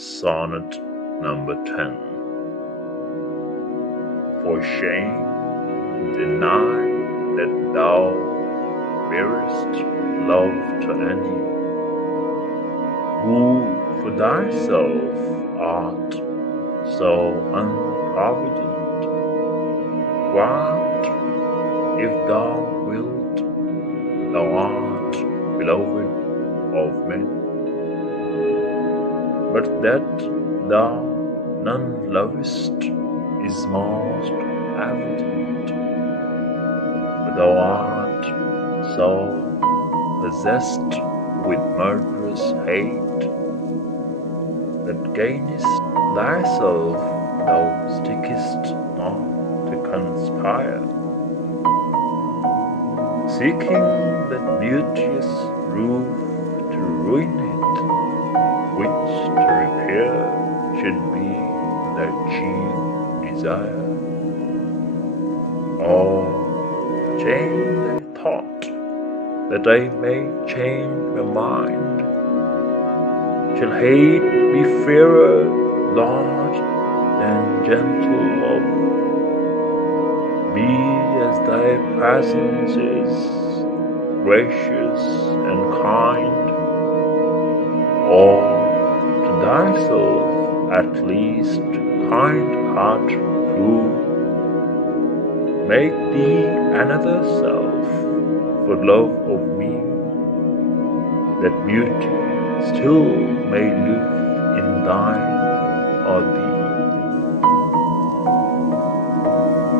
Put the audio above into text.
Sonnet number 10. For shame deny that thou bearest love to any, who for thyself art so unprovident. Grant, if thou wilt, thou art beloved of men, but that thou none lovest is most evident. For thou art so possessed with murderous hate, that gainest thyself thou stickest not to conspire, seeking that beauteous roof to ruin it, which to repair should be thy chief desire. Or change thy thought, that I may change my mind. Shall hate be fairer, Lord, than gentle love? Be as thy presence is, gracious and kind, or to thyself at least kind heart prove. Make thee another self for love of me, that beauty still may live in thine or thee.